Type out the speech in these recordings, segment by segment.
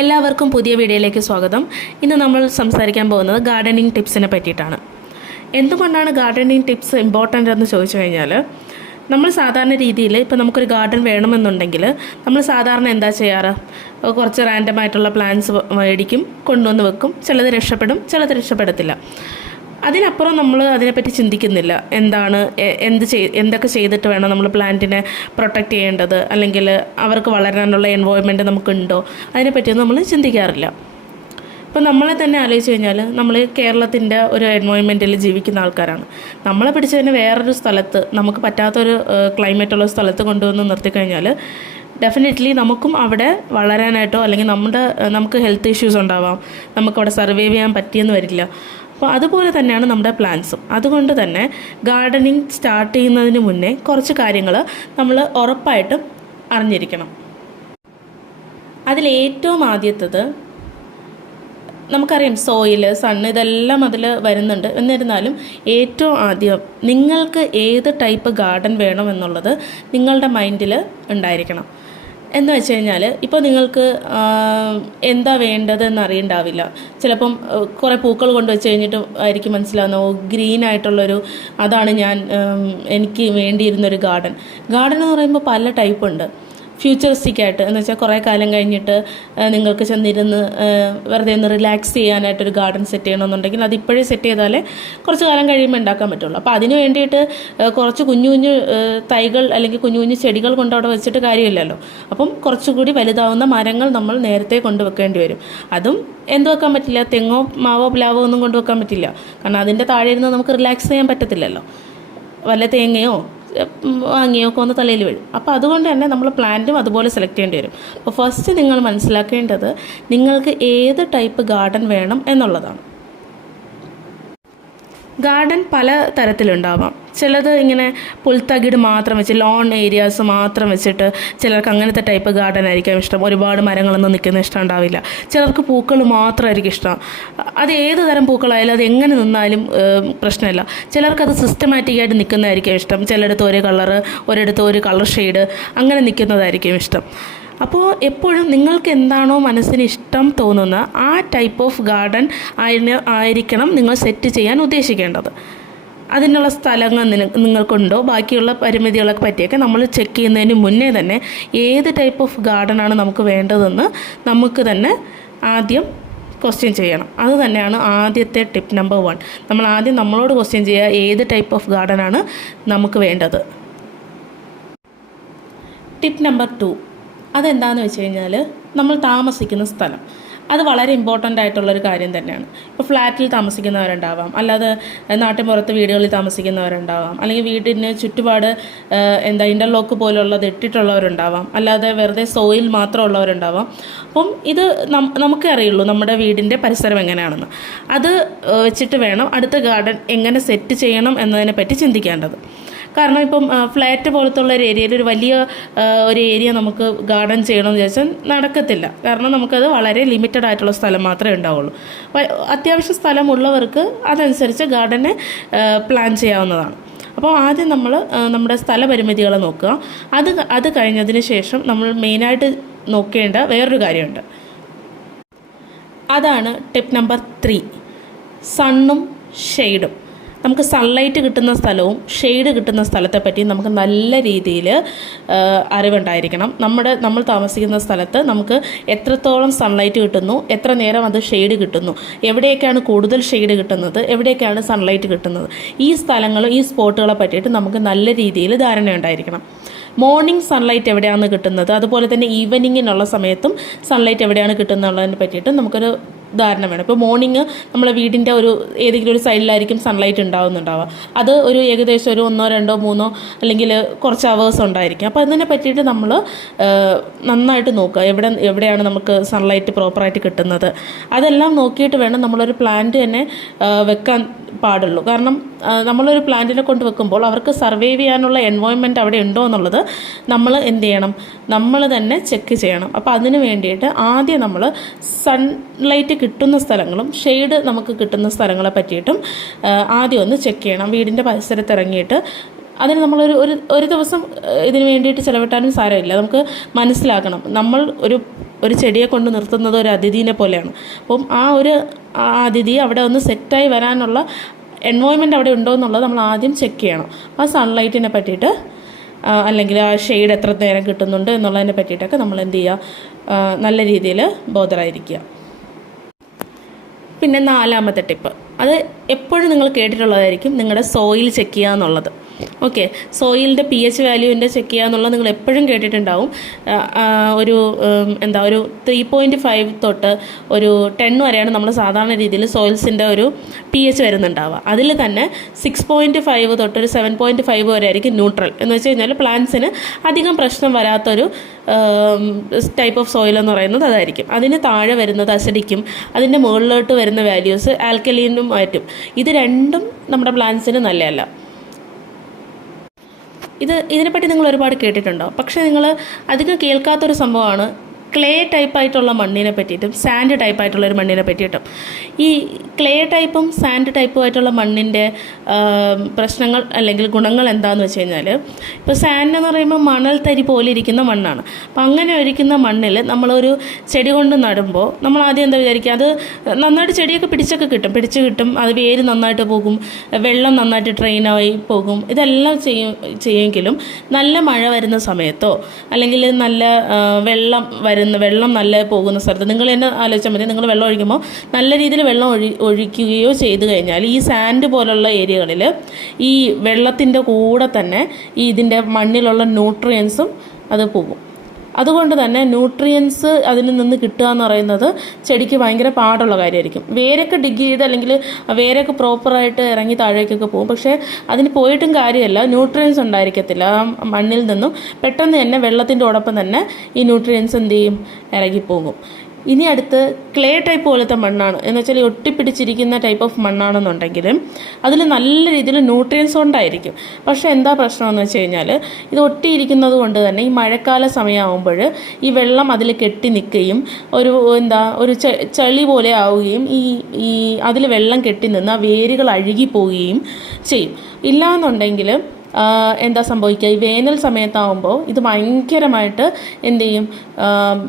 എല്ലാവർക്കും പുതിയ വീഡിയോയിലേക്ക് സ്വാഗതം. ഇന്ന് നമ്മൾ സംസാരിക്കാൻ പോകുന്നത് ഗാർഡനിങ് ടിപ്സിനെ പറ്റിയിട്ടാണ്. എന്തുകൊണ്ടാണ് ഗാർഡനിങ് ടിപ്സ് ഇമ്പോർട്ടന്റ് എന്ന് ചോദിച്ചു കഴിഞ്ഞാൽ നമ്മൾ സാധാരണ രീതിയിൽ ഇപ്പോൾ നമുക്കൊരു ഗാർഡൻ വേണമെന്നുണ്ടെങ്കിൽ നമ്മൾ സാധാരണ എന്താ ചെയ്യാറ്? കുറച്ച് റാൻഡമായിട്ടുള്ള പ്ലാന്റ്സ് മേടിക്കും കൊണ്ടുവന്ന് വെക്കും. ചിലത് രക്ഷപ്പെടും ചിലത് രക്ഷപ്പെടത്തില്ല. അതിനപ്പുറം നമ്മൾ അതിനെപ്പറ്റി ചിന്തിക്കുന്നില്ല. എന്താണ് എന്ത് ചെയ് എന്തൊക്കെ ചെയ്തിട്ട് വേണം നമ്മൾ പ്ലാന്റിനെ പ്രൊട്ടക്റ്റ് ചെയ്യേണ്ടത്? അല്ലെങ്കിൽ അവർക്ക് വളരാനുള്ള എൻവോയ്മെന്റ് നമുക്കുണ്ടോ? അതിനെപ്പറ്റിയൊന്നും നമ്മൾ ചിന്തിക്കാറില്ല. ഇപ്പം നമ്മളെ തന്നെ ആലോചിച്ച് കഴിഞ്ഞാൽ നമ്മൾ കേരളത്തിന്റെ ഒരു എൻവോയ്മെന്റിൽ ജീവിക്കുന്ന ആൾക്കാരാണ്. നമ്മളെ പിടിച്ച് തന്നെ വേറൊരു സ്ഥലത്ത് നമുക്ക് പറ്റാത്തൊരു ക്ലൈമറ്റുള്ള സ്ഥലത്ത് കൊണ്ടുവന്ന് നിർത്തിക്കഴിഞ്ഞാൽ ഡെഫിനറ്റ്ലി നമുക്കും അവിടെ വളരാനായിട്ടോ അല്ലെങ്കിൽ നമ്മുടെ നമുക്ക് ഹെൽത്ത് ഇഷ്യൂസ് ഉണ്ടാവാം. നമുക്കവിടെ സർവൈവ് ചെയ്യാൻ പറ്റിയെന്ന് വരില്ല. അപ്പോൾ അതുപോലെ തന്നെയാണ് നമ്മുടെ പ്ലാൻസും അതുകൊണ്ട് തന്നെ ഗാർഡനിങ് സ്റ്റാർട്ട് ചെയ്യുന്നതിന് മുന്നേ കുറച്ച് കാര്യങ്ങൾ നമ്മൾ ഉറപ്പായിട്ടും അറിഞ്ഞിരിക്കണം. അതിലേറ്റവും ആദ്യത്തത് നമുക്കറിയാം സോയിൽ സണ്ണ് ഇതെല്ലാം അതിൽ വരുന്നുണ്ട്. എന്നിരുന്നാലും ഏറ്റവും ആദ്യം നിങ്ങൾക്ക് ഏത് ടൈപ്പ് ഗാർഡൻ വേണമെന്നുള്ളത് നിങ്ങളുടെ മൈൻഡിൽ ഉണ്ടായിരിക്കണം. എന്ന് വെച്ച് കഴിഞ്ഞാൽ ഇപ്പോൾ നിങ്ങൾക്ക് എന്താ വേണ്ടതെന്ന് അറിയണ്ടാവില്ല ചിലപ്പം കുറേ പൂക്കൾ കൊണ്ട് വെച്ച് കഴിഞ്ഞിട്ട് ആയിരിക്കും മനസ്സിലാവുന്ന ഓ ഗ്രീൻ ആയിട്ടുള്ളൊരു അതാണ് ഞാൻ എനിക്ക് വേണ്ടിയിരുന്നൊരു ഗാർഡൻ. ഗാർഡൻ എന്ന് പറയുമ്പോൾ പല ടൈപ്പ് ഉണ്ട് ഫ്യൂച്ചറിസ്റ്റിക് ആയിട്ട് എന്ന് വെച്ചാൽ കുറേ കാലം കഴിഞ്ഞിട്ട് നിങ്ങൾക്ക് ചെന്നിരുന്ന് വെറുതെ ഒന്ന് റിലാക്സ് ചെയ്യാനായിട്ടൊരു ഗാർഡൻ സെറ്റ് ചെയ്യണമെന്നുണ്ടെങ്കിൽ അത് ഇപ്പോഴേ സെറ്റ് ചെയ്താലേ കുറച്ച് കാലം കഴിയുമ്പോൾ ഉണ്ടാക്കാൻ പറ്റുള്ളൂ. അപ്പോൾ അതിന് വേണ്ടിയിട്ട് കുറച്ച് കുഞ്ഞു കുഞ്ഞു തൈകൾ അല്ലെങ്കിൽ കുഞ്ഞു കുഞ്ഞു ചെടികൾ കൊണ്ട് അവിടെ വെച്ചിട്ട് കാര്യമില്ലല്ലോ. അപ്പം കുറച്ചുകൂടി വലുതാവുന്ന മരങ്ങൾ നമ്മൾ നേരത്തെ കൊണ്ടുവെക്കേണ്ടി വരും. അതും എന്ത് വെക്കാൻ പറ്റില്ല? തെങ്ങോ മാവോ പ്ലാവോ ഒന്നും കൊണ്ടുവെക്കാൻ പറ്റില്ല. കാരണം അതിന്റെ താഴെ ഇരുന്ന് നമുക്ക് റിലാക്സ് ചെയ്യാൻ പറ്റത്തില്ലല്ലോ. വല്ല തേങ്ങയോ ഉം, വാങ്ങിയോ ഒക്കെ ഒന്ന് തലയിൽ വീഴും. അപ്പോൾ അതുകൊണ്ട് തന്നെ നമ്മൾ പ്ലാന്റും അതുപോലെ സെലക്ട് ചെയ്യേണ്ടി വരും. അപ്പോൾ ഫസ്റ്റ് നിങ്ങൾ മനസ്സിലാക്കേണ്ടത് നിങ്ങൾക്ക് ഏത് ടൈപ്പ് ഗാർഡൻ വേണം എന്നുള്ളതാണ്. ഗാർഡൻ പല തരത്തിലുണ്ടാവാം. ചിലത് ഇങ്ങനെ പുൽത്തകിട് മാത്രം വെച്ച് ലോൺ ഏരിയാസ് മാത്രം വെച്ചിട്ട് ചിലർക്ക് അങ്ങനത്തെ ടൈപ്പ് ഗാർഡൻ ആയിരിക്കും ഇഷ്ടം. ഒരുപാട് മരങ്ങളൊന്നും നിൽക്കുന്ന ഇഷ്ടം ഉണ്ടാവില്ല. ചിലർക്ക് പൂക്കൾ മാത്രമായിരിക്കും ഇഷ്ടം. അത് ഏത് തരം പൂക്കളായാലും അത് എങ്ങനെ നിന്നാലും പ്രശ്നമില്ല. ചിലർക്ക് അത് സിസ്റ്റമാറ്റിക്കായിട്ട് നിൽക്കുന്നതായിരിക്കും ഇഷ്ടം. ചിലയിടത്ത് ഒരു കളറ് ഒരിടത്ത് ഒരു കളർ ഷെയ്ഡ് അങ്ങനെ നിൽക്കുന്നതായിരിക്കും ഇഷ്ടം. അപ്പോൾ എപ്പോഴും നിങ്ങൾക്ക് എന്താണോ മനസ്സിന് ഇഷ്ടം തോന്നുന്ന ആ ടൈപ്പ് ഓഫ് ഗാർഡൻ ആയിരിക്കണം നിങ്ങൾ സെറ്റ് ചെയ്യാൻ ഉദ്ദേശിക്കേണ്ടത്. അതിനുള്ള സ്ഥലങ്ങൾ നിങ്ങൾക്കുണ്ടോ? ബാക്കിയുള്ള പരിമിതികളൊക്കെ പറ്റിയൊക്കെ നമ്മൾ ചെക്ക് ചെയ്യുന്നതിന് മുന്നേ തന്നെ ഏത് ടൈപ്പ് ഓഫ് ഗാർഡനാണ് നമുക്ക് വേണ്ടതെന്ന് നമുക്ക് തന്നെ ആദ്യം ക്വസ്റ്റ്യൻ ചെയ്യണം. അത് തന്നെയാണ് ആദ്യത്തെ ടിപ്പ് നമ്പർ വൺ നമ്മൾ ആദ്യം നമ്മളോട് ക്വസ്റ്റ്യൻ ചെയ്യുക ഏത് ടൈപ്പ് ഓഫ് ഗാർഡനാണ് നമുക്ക് വേണ്ടത്. ടിപ്പ് നമ്പർ ടു അതെന്താണെന്ന് വെച്ച് കഴിഞ്ഞാൽ നമ്മൾ താമസിക്കുന്ന സ്ഥലം. അത് വളരെ ഇമ്പോർട്ടന്റ് ആയിട്ടുള്ളൊരു കാര്യം തന്നെയാണ്. ഇപ്പോൾ ഫ്ലാറ്റിൽ താമസിക്കുന്നവരുണ്ടാവാം. അല്ലാതെ നാട്ടിൻപുറത്ത് വീടുകളിൽ താമസിക്കുന്നവരുണ്ടാവാം. അല്ലെങ്കിൽ വീടിന് ചുറ്റുപാട് എന്താ ഇന്റർലോക്ക് പോലുള്ളത് ഇട്ടിട്ടുള്ളവരുണ്ടാവാം. അല്ലാതെ വെറുതെ സോയിൽ മാത്രമുള്ളവരുണ്ടാവാം. അപ്പം ഇത് നമുക്കേ അറിയുള്ളൂ നമ്മുടെ വീടിന്റെ പരിസരം എങ്ങനെയാണെന്ന്. അത് വെച്ചിട്ട് വേണം അടുത്ത ഗാർഡൻ എങ്ങനെ സെറ്റ് ചെയ്യണം എന്നതിനെപ്പറ്റി ചിന്തിക്കേണ്ടത്. കാരണം ഇപ്പം ഫ്ലാറ്റ് പോലത്തുള്ള ഒരു ഏരിയയിൽ ഒരു വലിയ ഒരു ഏരിയ നമുക്ക് ഗാർഡൻ ചെയ്യണമെന്ന് വിചാരിച്ചാൽ നടക്കത്തില്ല. കാരണം നമുക്കത് വളരെ ലിമിറ്റഡ് ആയിട്ടുള്ള സ്ഥലം മാത്രമേ ഉണ്ടാവുള്ളൂ. അത്യാവശ്യം സ്ഥലമുള്ളവർക്ക് അതനുസരിച്ച് ഗാർഡനെ പ്ലാൻ ചെയ്യാവുന്നതാണ്. അപ്പോൾ ആദ്യം നമ്മൾ നമ്മുടെ സ്ഥലപരിമിതികൾ നോക്കുക. അത് അത് കഴിഞ്ഞതിന് ശേഷം നമ്മൾ മെയിനായിട്ട് നോക്കേണ്ട വേറൊരു കാര്യമുണ്ട്. അതാണ് ടിപ്പ് നമ്പർ ത്രീ. സണ്ണും ഷെയ്ഡും. നമുക്ക് സൺലൈറ്റ് കിട്ടുന്ന സ്ഥലവും ഷെയ്ഡ് കിട്ടുന്ന സ്ഥലത്തെ പറ്റി നമുക്ക് നല്ല രീതിയിൽ അറിവുണ്ടായിരിക്കണം. നമ്മുടെ നമ്മൾ താമസിക്കുന്ന സ്ഥലത്ത് നമുക്ക് എത്രത്തോളം സൺലൈറ്റ് കിട്ടുന്നു എത്ര നേരം അത് ഷെയ്ഡ് കിട്ടുന്നു എവിടെയൊക്കെയാണ് കൂടുതൽ ഷെയ്ഡ് കിട്ടുന്നത് എവിടെയൊക്കെയാണ് സൺലൈറ്റ് കിട്ടുന്നത് ഈ സ്ഥലങ്ങൾ ഈ സ്പോട്ടുകളെ പറ്റിയിട്ട് നമുക്ക് നല്ല രീതിയിൽ ധാരണ ഉണ്ടായിരിക്കണം മോർണിംഗ് സൺലൈറ്റ് എവിടെയാണ് കിട്ടുന്നത് അതുപോലെ തന്നെ ഈവനിങ്ങിനുള്ള സമയത്തും സൺലൈറ്റ് എവിടെയാണ് കിട്ടുന്നതിനെ പറ്റിയിട്ട് നമുക്കൊരു ധാരണ വേണം ഇപ്പോൾ മോർണിംഗ് നമ്മളെ വീടിന്റെ ഒരു ഏതെങ്കിലും ഒരു സൈഡിലായിരിക്കും സൺലൈറ്റ് ഉണ്ടാവുന്നുണ്ടാവുക. അത് ഒരു ഏകദേശം ഒരു ഒന്നോ രണ്ടോ മൂന്നോ അല്ലെങ്കിൽ കുറച്ച് അവേഴ്സ് ഉണ്ടായിരിക്കും. അപ്പോൾ അതിനെ പറ്റിയിട്ട് നമ്മൾ നന്നായിട്ട് നോക്കുക. എവിടെ എവിടെയാണ് നമുക്ക് സൺലൈറ്റ് പ്രോപ്പറായിട്ട് കിട്ടുന്നത്? അതെല്ലാം നോക്കിയിട്ട് വേണം നമ്മളൊരു പ്ലാന്റ് തന്നെ വെക്കാൻ പാടുള്ളൂ. കാരണം നമ്മളൊരു പ്ലാന്റിനെ കൊണ്ട് വെക്കുമ്പോൾ അവർക്ക് സർവൈവ് ചെയ്യാനുള്ള എൻവയോൺമെന്റ് അവിടെ ഉണ്ടോ എന്നുള്ളത് നമ്മൾ എന്ത് ചെയ്യണം? നമ്മൾ തന്നെ ചെക്ക് ചെയ്യണം. അപ്പോൾ അതിന് വേണ്ടിയിട്ട് ആദ്യം നമ്മൾ സൺലൈറ്റ് കിട്ടുന്ന സ്ഥലങ്ങളും ഷെയ്ഡ് നമുക്ക് കിട്ടുന്ന സ്ഥലങ്ങളെ പറ്റിയിട്ടും ആദ്യം ഒന്ന് ചെക്ക് ചെയ്യണം. വീടിന്റെ പരിസരത്ത് ഇറങ്ങിയിട്ട് അതിന് നമ്മളൊരു ഒരു ഒരു ദിവസം ഇതിന് വേണ്ടിയിട്ട് ചിലവിട്ടാലും സാരമില്ല. നമുക്ക് മനസ്സിലാക്കണം നമ്മൾ ഒരു ഒരു ചെടിയെ കൊണ്ട് നിർത്തുന്നത് ഒരു അതിഥീനെ പോലെയാണ്. അപ്പം ആ ഒരു ആ അതിഥി അവിടെ ഒന്ന് സെറ്റായി വരാനുള്ള എൻവോയ്മെന്റ് അവിടെ ഉണ്ടോ എന്നുള്ളത് നമ്മൾ ആദ്യം ചെക്ക് ചെയ്യണം. ആ സൺലൈറ്റിനെ പറ്റിയിട്ട് അല്ലെങ്കിൽ ആ ഷെയ്ഡ് എത്ര നേരം കിട്ടുന്നുണ്ട് എന്നുള്ളതിനെ പറ്റിയിട്ടൊക്കെ നമ്മൾ എന്ത് ചെയ്യുക? നല്ല രീതിയിൽ ബോധറായിരിക്കുക പിന്നെ നാലാമത്തെ ടിപ്പ് അത് എപ്പോഴും നിങ്ങൾ കേട്ടിട്ടുള്ളതായിരിക്കും നിങ്ങളുടെ സോയിൽ ചെക്ക് ചെയ്യുക എന്നുള്ളത്. ഓക്കെ സോയിലിന്റെ പി എച്ച് വാല്യൂവിന്റെ ചെക്ക് ചെയ്യുക എന്നുള്ളത് നിങ്ങൾ എപ്പോഴും കേട്ടിട്ടുണ്ടാവും. ഒരു എന്താ ഒരു ത്രീ പോയിന്റ് ഫൈവ് തൊട്ട് ഒരു ടെൻ വരെയാണ് നമ്മൾ സാധാരണ രീതിയിൽ സോയിൽസിന്റെ ഒരു പി എച്ച് വരുന്നുണ്ടാവുക. അതിൽ തന്നെ സിക്സ് പോയിന്റ് ഫൈവ് തൊട്ട് ഒരു സെവൻ പോയിന്റ് ഫൈവ് വരെ ആയിരിക്കും ന്യൂട്രൽ എന്ന് വെച്ച് കഴിഞ്ഞാൽ പ്ലാന്റ്സിന് അധികം പ്രശ്നം വരാത്തൊരു ടൈപ്പ് ഓഫ് സോയിൽ എന്ന് പറയുന്നത് അതായിരിക്കും. അതിന് താഴെ വരുന്നത് അസിഡിക്കും അതിന്റെ മുകളിലോട്ട് വരുന്ന വാല്യൂസ് ആൽക്കലീനും ആയിട്ടും. ഇത് രണ്ടും നമ്മുടെ പ്ലാന്റ്സിന് നല്ലതല്ല. ഇത് ഇതിനെപ്പറ്റി നിങ്ങൾ ഒരുപാട് കേട്ടിട്ടുണ്ടോ? പക്ഷേ നിങ്ങൾ അധികം കേൾക്കാത്തൊരു സംഭവമാണ് ക്ലേ ടൈപ്പ് ആയിട്ടുള്ള മണ്ണിനെ പറ്റിയിട്ടും സാൻഡ് ടൈപ്പ് ആയിട്ടുള്ള ഒരു മണ്ണിനെ പറ്റിയിട്ടും. ഈ ക്ലേ ടൈപ്പും സാൻഡ് ടൈപ്പും ആയിട്ടുള്ള മണ്ണിന്റെ പ്രശ്നങ്ങൾ അല്ലെങ്കിൽ ഗുണങ്ങൾ എന്താണെന്ന് വെച്ച് കഴിഞ്ഞാൽ ഇപ്പോൾ സാൻഡ് എന്ന് പറയുമ്പോൾ മണൽ തരി പോലെ ഇരിക്കുന്ന മണ്ണാണ്. അപ്പം അങ്ങനെ ഒരിക്കുന്ന മണ്ണിൽ നമ്മളൊരു ചെടി കൊണ്ട് നടുമ്പോൾ നമ്മൾ ആദ്യം എന്താ വിചാരിക്കുക അത് നന്നായിട്ട് ചെടിയൊക്കെ പിടിച്ചൊക്കെ കിട്ടും. പിടിച്ച് കിട്ടും അത് വേര് നന്നായിട്ട് പോകും വെള്ളം നന്നായിട്ട് ട്രെയിനായി പോകും. ഇതെല്ലാം ചെയ്യും ചെയ്യുമെങ്കിലും നല്ല മഴ വരുന്ന സമയത്തോ അല്ലെങ്കിൽ നല്ല വെള്ളം വരുന്ന വെള്ളം നല്ല പോകുന്ന സ്ഥലത്ത് നിങ്ങൾ തന്നെ ആലോചിച്ചാൽ മതി. നിങ്ങൾ വെള്ളം ഒഴിക്കുമ്പോൾ നല്ല രീതിയിൽ വെള്ളം ഒഴി ഒഴിക്കുകയോ ചെയ്തു കഴിഞ്ഞാൽ ഈ സാൻഡ് പോലുള്ള ഏരിയകളിൽ ഈ വെള്ളത്തിന്റെ കൂടെ തന്നെ ഈ ഇതിന്റെ മണ്ണിലുള്ള ന്യൂട്രിയൻസും അത് പോകും. അതുകൊണ്ട് തന്നെ ന്യൂട്രിയൻസ് അതിൽ നിന്ന് കിട്ടുക എന്ന് പറയുന്നത് ചെടിക്ക് ഭയങ്കര പാടുള്ള കാര്യമായിരിക്കും. വേരൊക്കെ ഡിഗ് ചെയ്ത് അല്ലെങ്കിൽ വേരൊക്കെ പ്രോപ്പറായിട്ട് ഇറങ്ങി താഴേക്കൊക്കെ പോകും. പക്ഷേ അതിന് പോയിട്ടും കാര്യമല്ല. ന്യൂട്രിയൻസ് ഉണ്ടായിരിക്കത്തില്ല. ആ മണ്ണിൽ നിന്നും പെട്ടെന്ന് തന്നെ വെള്ളത്തിന്റെ ഓടൊപ്പം തന്നെ ഈ ന്യൂട്രിയൻസ് എന്ത് ചെയ്യും? ഇറങ്ങിപ്പോകും. ഇനി അടുത്ത് ക്ലേ ടൈപ്പ് പോലത്തെ മണ്ണാണ്. എന്ന് വെച്ചാൽ ഒട്ടിപ്പിടിച്ചിരിക്കുന്ന ടൈപ്പ് ഓഫ് മണ്ണാണെന്നുണ്ടെങ്കിലും അതിൽ നല്ല രീതിയിൽ ന്യൂട്രിയൻസ് ഉണ്ടായിരിക്കും പക്ഷേ എന്താ പ്രശ്നമെന്ന് വെച്ച് കഴിഞ്ഞാൽ ഇത് ഒട്ടിയിരിക്കുന്നത് കൊണ്ട് തന്നെ ഈ മഴക്കാല സമയമാകുമ്പോൾ ഈ വെള്ളം അതിൽ കെട്ടി നിൽക്കുകയും ഒരു എന്താ ഒരു ചളി പോലെ ആവുകയും ഈ ഈ അതിൽ വെള്ളം കെട്ടി നിന്ന് ആ വേരുകൾ അഴുകി പോവുകയും ചെയ്യും. ഇല്ലാന്നുണ്ടെങ്കിൽ എന്താ സംഭവിക്കുക? ഈ വേനൽ സമയത്താവുമ്പോൾ ഇത് ഭയങ്കരമായിട്ട് എന്ത് ചെയ്യും?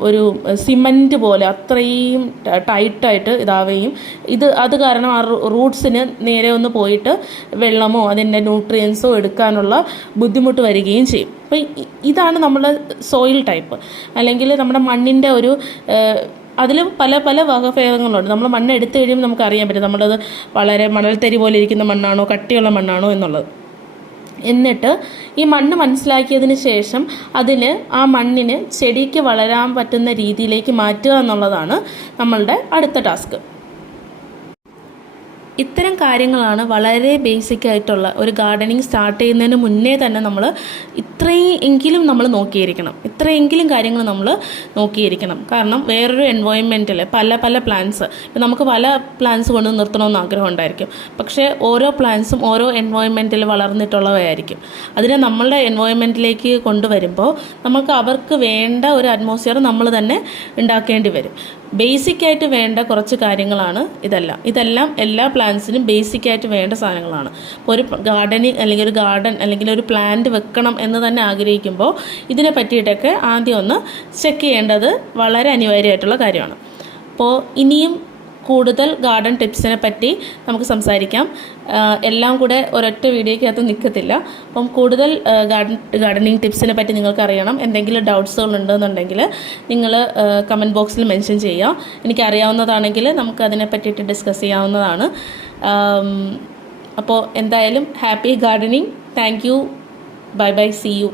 ഒരു സിമന്റ് പോലെ അത്രയും ടൈറ്റായിട്ട് ഇതാവുകയും ഇത് അത് കാരണം ആ റൂട്ട്സിന് നേരെ ഒന്ന് പോയിട്ട് വെള്ളമോ അതിന്റെ ന്യൂട്രിയൻസോ എടുക്കാനുള്ള ബുദ്ധിമുട്ട് വരികയും ചെയ്യും. അപ്പോൾ ഇതാണ് നമ്മുടെ സോയിൽ ടൈപ്പ്. അല്ലെങ്കിൽ നമ്മുടെ മണ്ണിന്റെ ഒരു അതിൽ പല പല വകഭേദങ്ങളുണ്ട്. നമ്മൾ മണ്ണ് എടുത്തു കഴിയുമ്പോൾ നമുക്ക് അറിയാൻ പറ്റും നമ്മളത് വളരെ മണൽത്തരി പോലെ ഇരിക്കുന്ന മണ്ണാണോ കട്ടിയുള്ള മണ്ണാണോ എന്നുള്ളത്. എന്നിട്ട് ഈ മണ്ണ് മനസ്സിലാക്കിയതിന് ശേഷം അതിന് ആ മണ്ണിന് ചെടിക്ക് വളരാൻ പറ്റുന്ന രീതിയിലേക്ക് മാറ്റുക എന്നുള്ളതാണ് നമ്മളുടെ അടുത്ത ടാസ്ക്. ഇത്തരം കാര്യങ്ങളാണ് വളരെ ബേസിക് ആയിട്ടുള്ള ഒരു ഗാർഡനിങ് സ്റ്റാർട്ട് ചെയ്യുന്നതിന് മുന്നേ തന്നെ നമ്മൾ ഇത്രയും എങ്കിലും നമ്മൾ നോക്കിയിരിക്കണം. ഇത്രയെങ്കിലും കാര്യങ്ങൾ നമ്മൾ നോക്കിയിരിക്കണം. കാരണം വേറൊരു എൻവയോൺമെന്റിൽ പല പല പ്ലാന്റ്സ് ഇപ്പം നമുക്ക് പല പ്ലാന്റ്സ് കൊണ്ട് നിർത്തണമെന്ന് ആഗ്രഹം ഉണ്ടായിരിക്കും. പക്ഷേ ഓരോ പ്ലാന്റ്സും ഓരോ എൻവയോൺമെന്റിൽ വളർന്നിട്ടുള്ളവയായിരിക്കും. അതിനെ നമ്മളുടെ എൻവയോൺമെന്റിലേക്ക് കൊണ്ടുവരുമ്പോൾ നമുക്ക് അവർക്ക് വേണ്ട ഒരു അറ്റ്മോസ്ഫിയർ നമ്മൾ തന്നെ ഉണ്ടാക്കേണ്ടി വരും. ബേസിക് ആയിട്ട് വേണ്ട കുറച്ച് കാര്യങ്ങളാണ് ഇതെല്ലാം. ഇതെല്ലാം എല്ലാ പ്ലാന്റ്സിനും ബേസിക്കായിട്ട് വേണ്ട സാധനങ്ങളാണ്. ഇപ്പോൾ ഒരു ഗാർഡനിങ് അല്ലെങ്കിൽ ഒരു ഗാർഡൻ അല്ലെങ്കിൽ ഒരു പ്ലാന്റ് വെക്കണം എന്ന് തന്നെ ആഗ്രഹിക്കുമ്പോൾ ഇതിനെ പറ്റിയിട്ടൊക്കെ ആദ്യം ഒന്ന് ചെക്ക് ചെയ്യേണ്ടത് വളരെ അനിവാര്യമായിട്ടുള്ള കാര്യമാണ്. അപ്പോൾ ഇനിയും കൂടുതൽ ഗാർഡൻ ടിപ്സിനെ പറ്റി നമുക്ക് സംസാരിക്കാം. എല്ലാം കൂടെ ഒരൊറ്റ വീഡിയോയ്ക്കകത്ത് നിൽക്കത്തില്ല. അപ്പം കൂടുതൽ ഗാർഡൻ ഗാർഡനിങ് ടിപ്സിനെ പറ്റി നിങ്ങൾക്ക് അറിയണം എന്തെങ്കിലും ഡൗട്ട്സുകൾ ഉണ്ടെന്നുണ്ടെങ്കിൽ നിങ്ങൾ കമന്റ് ബോക്സിൽ മെൻഷൻ ചെയ്യുക. എനിക്കറിയാവുന്നതാണെങ്കിൽ നമുക്ക് അതിനെ പറ്റിയിട്ട് ഡിസ്കസ് ചെയ്യാവുന്നതാണ്. അപ്പോൾ എന്തായാലും happy gardening. Thank you. Bye bye. See you.